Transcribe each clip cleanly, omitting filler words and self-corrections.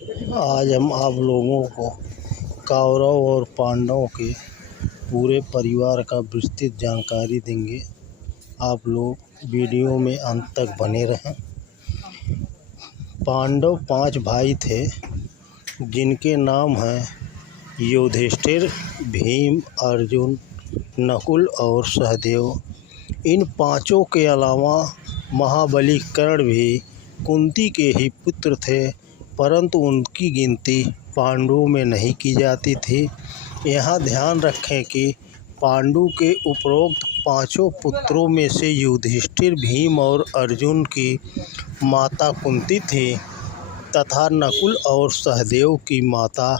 आज हम आप लोगों को कौरव और पांडवों के पूरे परिवार का विस्तृत जानकारी देंगे। आप लोग वीडियो में अंत तक बने रहें। पांडव 5 भाई थे, जिनके नाम हैं युधिष्ठिर, भीम, अर्जुन, नकुल और सहदेव। इन पांचों के अलावा महाबली कर्ण भी कुंती के ही पुत्र थे, परंतु उनकी गिनती पांडवों में नहीं की जाती थी। यहाँ ध्यान रखें कि पांडु के उपरोक्त पांचों पुत्रों में से युधिष्ठिर, भीम और अर्जुन की माता कुंती थी तथा नकुल और सहदेव की माता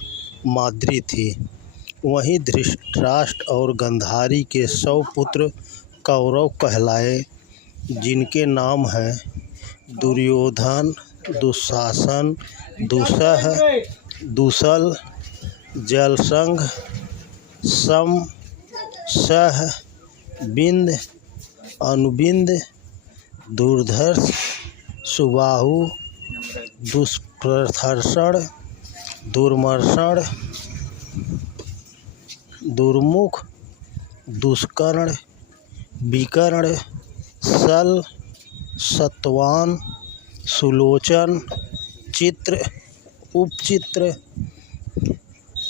माद्री थी। वहीं धृतराष्ट्र और गांधारी के 100 पुत्र कौरव कहलाए, जिनके नाम हैं दुर्योधन, दुशासन, दुस्सह, दुसल, जलसंघ, सम, सह, बिंद, अनुबिंद, दुर्धर्ष, सुबाहु, दुष्प्रथर्षण, दुर्मर्षण, दुर्मुख, दुष्कर्ण, विकर्ण, सल, सत्वान, सुलोचन, चित्र, उपचित्र,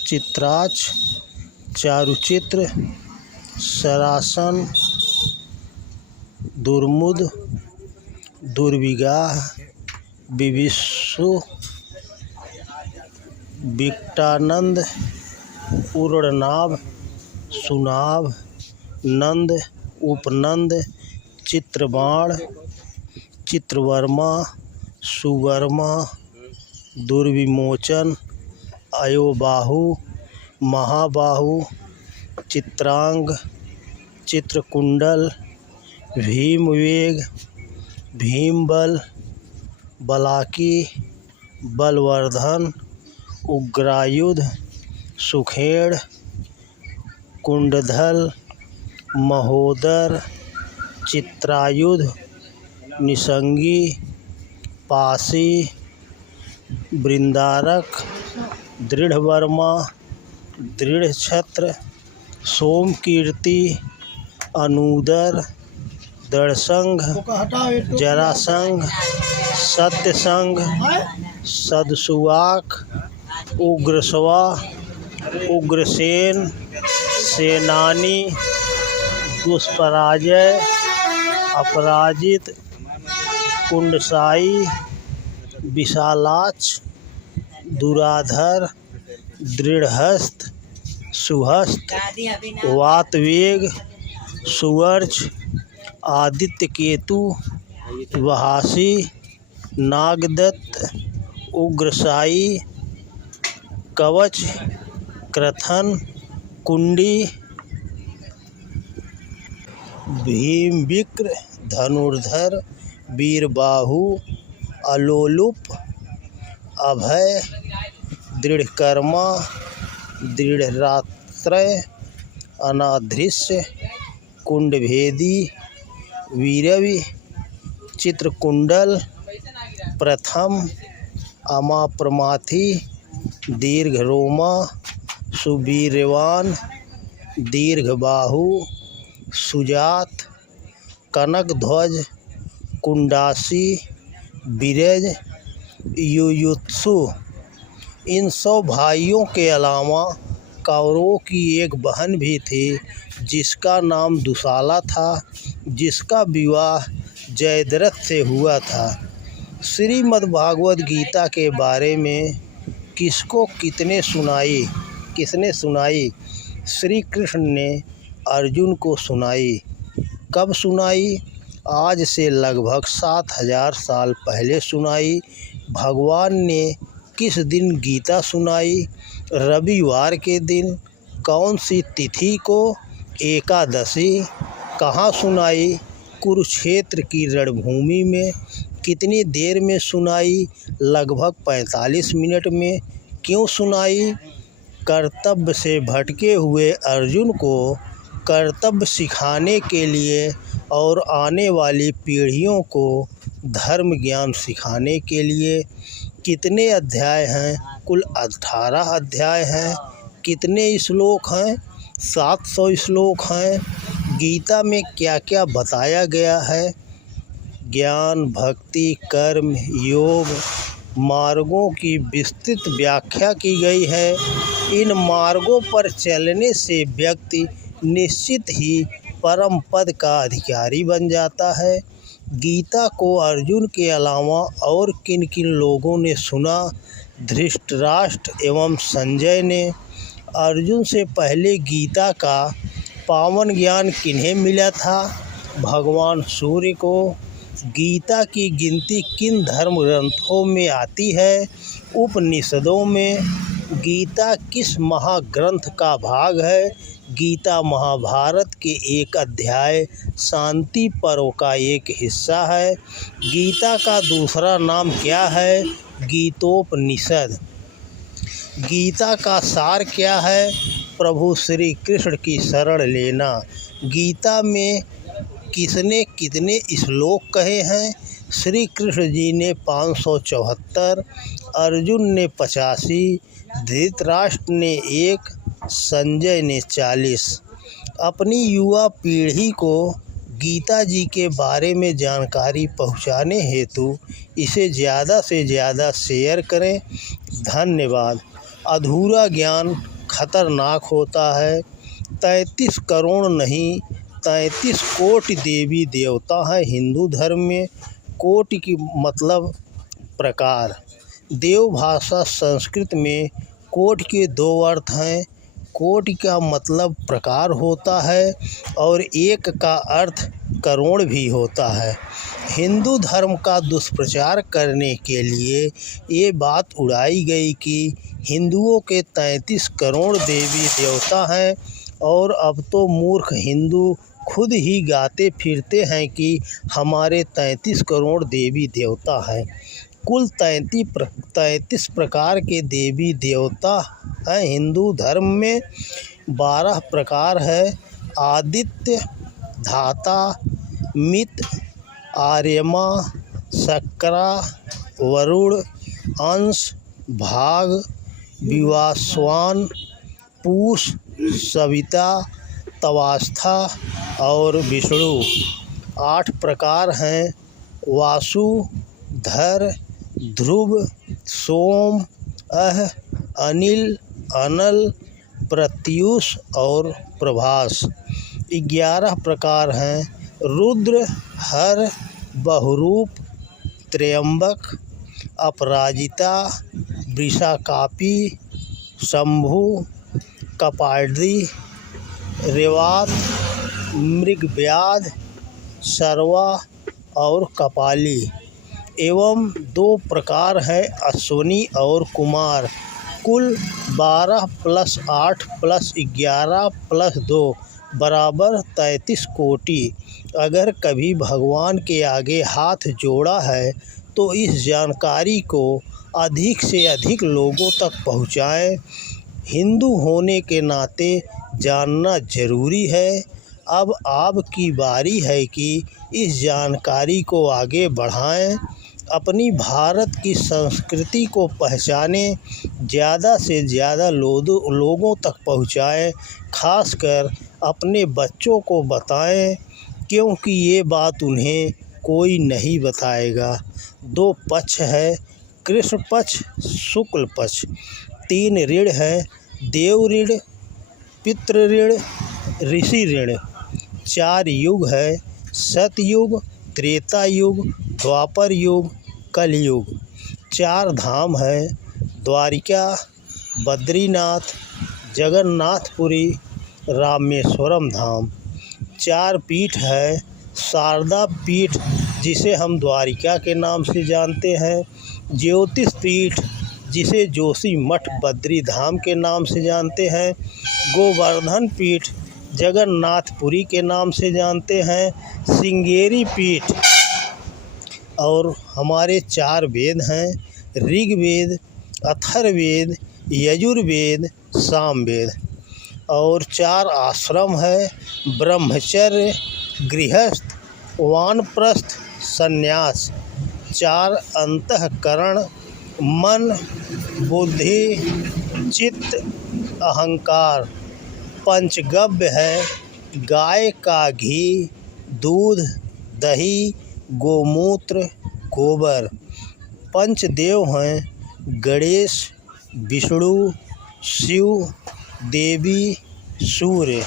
चित्राक्ष, चारुचित्र, सरासन, दुर्मुद, दुर्विगाह, विविशु, विकटानंद, पूर्णनाभ, सुनाभ, नंद, उपनंद, चित्रबाण, चित्रवर्मा, सुवर्मा, दुर्विमोचन, अयोबाहु, महाबाहु, चित्रांग, चित्रकुंडल, भीमवेग, भीमबल, बलाकी, बलवर्धन, उग्रायुध, सुखेड़, कुंडधल, महोदर, चित्रायुध, निसंगी, पासी, बृंदारक, दृढ़वर्मा, दृढ़छत्र, सोमकीर्ति, अनूदर, दृढ़संघ, जरासंघ, सत्यसंघ, सदसुवाक, उग्रश्वा, उग्रसेन, सेनानी, दुष्पराजय, अपराजित, कुंडसाई, विशालाक्ष, दुराधर, दृढ़हस्त, सुहस्त, वातवेग, सुवर्च, आदित्यकेतु, वहासी, नागदत्त, उग्रसाई, कवच, क्रथन, कुंडी, भीमविक्र, धनुर्धर, वीरबाहु, अलोलुप, अभय, दृढ़कर्मा, दृढ़रात्रय, अनाधृष्य, कुंडभेदी, वीरवि, चित्रकुंडल, प्रथम, अमाप्रमाथी, दीर्घरोमा, सुवीर्यवान, दीर्घबाहु, सुजात, कनकध्वज, कुंडासी, विरज, युयुत्सु। इन 100 भाइयों के अलावा कौरवों की एक बहन भी थी, जिसका नाम दुशाला था, जिसका विवाह जयद्रथ से हुआ था। श्रीमद्भागवत गीता के बारे में किसने सुनाई? श्री कृष्ण ने अर्जुन को सुनाई। कब सुनाई? आज से लगभग 7000 साल पहले सुनाई। भगवान ने किस दिन गीता सुनाई? रविवार के दिन। कौन सी तिथि को? एकादशी। कहाँ सुनाई? कुरुक्षेत्र की रणभूमि में। कितनी देर में सुनाई? लगभग 45 मिनट में। क्यों सुनाई? कर्तव्य से भटके हुए अर्जुन को कर्तव्य सिखाने के लिए और आने वाली पीढ़ियों को धर्म ज्ञान सिखाने के लिए। कितने अध्याय हैं? कुल 18 अध्याय हैं। कितने श्लोक हैं? 700 श्लोक हैं। गीता में क्या क्या बताया गया है? ज्ञान, भक्ति, कर्म, योग मार्गों की विस्तृत व्याख्या की गई है। इन मार्गों पर चलने से व्यक्ति निश्चित ही परम पद का अधिकारी बन जाता है। गीता को अर्जुन के अलावा और किन किन लोगों ने सुना? धृतराष्ट्र एवं संजय ने। अर्जुन से पहले गीता का पावन ज्ञान किन्हें मिला था? भगवान सूर्य को। गीता की गिनती किन धर्म ग्रंथों में आती है? उपनिषदों में। गीता किस महाग्रंथ का भाग है? गीता महाभारत के एक अध्याय शांति पर्व का एक हिस्सा है। गीता का दूसरा नाम क्या है? गीतोपनिषद। गीता का सार क्या है? प्रभु श्री कृष्ण की शरण लेना। गीता में किसने कितने श्लोक कहे हैं? श्री कृष्ण जी ने 574, अर्जुन ने 85, धृतराष्ट्र ने 1, संजय ने 40। अपनी युवा पीढ़ी को गीता जी के बारे में जानकारी पहुंचाने हेतु इसे ज़्यादा से ज़्यादा शेयर करें। धन्यवाद। अधूरा ज्ञान खतरनाक होता है। 33 करोड़ नहीं, 33 कोटि देवी देवता हैं हिंदू धर्म में। कोटि की मतलब प्रकार। देव भाषा संस्कृत में कोटि के 2 अर्थ हैं। कोटि का मतलब प्रकार होता है और एक का अर्थ करोड़ भी होता है। हिंदू धर्म का दुष्प्रचार करने के लिए ये बात उड़ाई गई कि हिंदुओं के 33 करोड़ देवी देवता हैं और अब तो मूर्ख हिंदू खुद ही गाते फिरते हैं कि हमारे 33 करोड़ देवी देवता हैं। कुल 33 प्रकार के देवी देवता हैं हिंदू धर्म में। 12 प्रकार है। आदित्य, धाता, मित, आर्यमा, शक्रा, वरुण, अंश, भाग, विवास्वान, पूष, सविता, तवास्था और विष्णु। 8 प्रकार हैं। वासु, धर, ध्रुव, सोम, अनिल, अनल, प्रत्यूष और प्रभास। 11 प्रकार हैं। रुद्र, हर, बहुरूप, त्र्यंबक, अपराजिता, वृषाकापी, शंभु, कपाडी, रेवात, मृगव्याध, सर्वा और कपाली। एवं 2 प्रकार हैं अश्विनी और कुमार। कुल 12 + 8 + 11 + 2 बराबर 33 कोटि। अगर कभी भगवान के आगे हाथ जोड़ा है तो इस जानकारी को अधिक से अधिक लोगों तक पहुँचाएं। हिंदू होने के नाते जानना जरूरी है। अब आपकी बारी है कि इस जानकारी को आगे बढ़ाएं। अपनी भारत की संस्कृति को पहचानें, ज़्यादा से ज़्यादा लोगों तक पहुँचाएं। खासकर अपने बच्चों को बताएं, क्योंकि ये बात उन्हें कोई नहीं बताएगा। 2 पक्ष है, कृष्ण पक्ष, शुक्ल पक्ष। 3 ऋण है, देव ऋण, पितृ ऋण, ऋषि ऋण। 4 युग है, सतयुग, त्रेता युग, द्वापर युग, कलयुग। 4 धाम है, द्वारिका, बद्रीनाथ, जगन्नाथपुरी, रामेश्वरम धाम। 4 पीठ है, शारदा पीठ जिसे हम द्वारिका के नाम से जानते हैं, ज्योतिष पीठ जिसे जोशी मठ बद्री धाम के नाम से जानते हैं, गोवर्धन पीठ जगन्नाथपुरी के नाम से जानते हैं, श्रृंगेरी पीठ। और हमारे 4 वेद हैं, ऋग्वेद, अथर्ववेद, यजुर्वेद, सामवेद। और 4 आश्रम है, ब्रह्मचर्य, गृहस्थ, वानप्रस्थ, संन्यास। 4 अंतःकरण, मन, बुद्धि, चित्त, अहंकार। पंचगव्य है गाय का घी, दूध, दही, गोमूत्र, गोबर। पंचदेव हैं गणेश, विष्णु, शिव, देवी, सूर्य।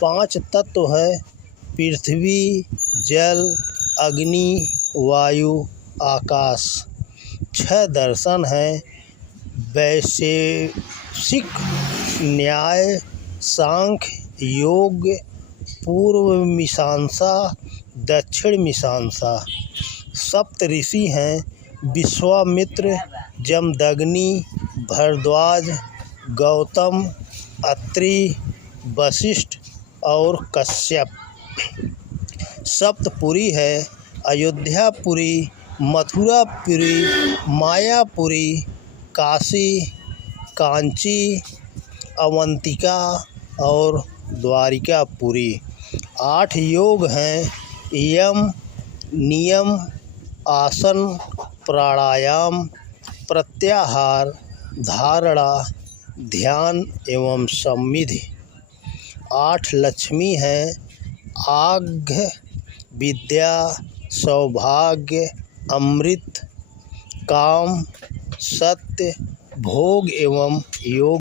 पांच तत्व है पृथ्वी, जल, अग्नि, वायु, आकाश। छह दर्शन हैं वैशेषिक, न्याय, सांख्य, योग, पूर्व मीमांसा, दक्षिण मीमांसा। सप्त ऋषि हैं विश्वामित्र, जमदग्नि, भरद्वाज, गौतम, अत्रि, वशिष्ठ और कश्यप। सप्तपुरी है अयोध्यापुरी, मथुरापुरी, मायापुरी, काशी, कांची, अवंतिका और द्वारिकापुरी। 8 योग हैं यम, नियम, आसन, प्राणायाम, प्रत्याहार, धारणा, ध्यान एवं समाधि। 8 लक्ष्मी हैं आज्ञ, विद्या, सौभाग्य, अमृत, काम, सत्य, भोग एवं योग।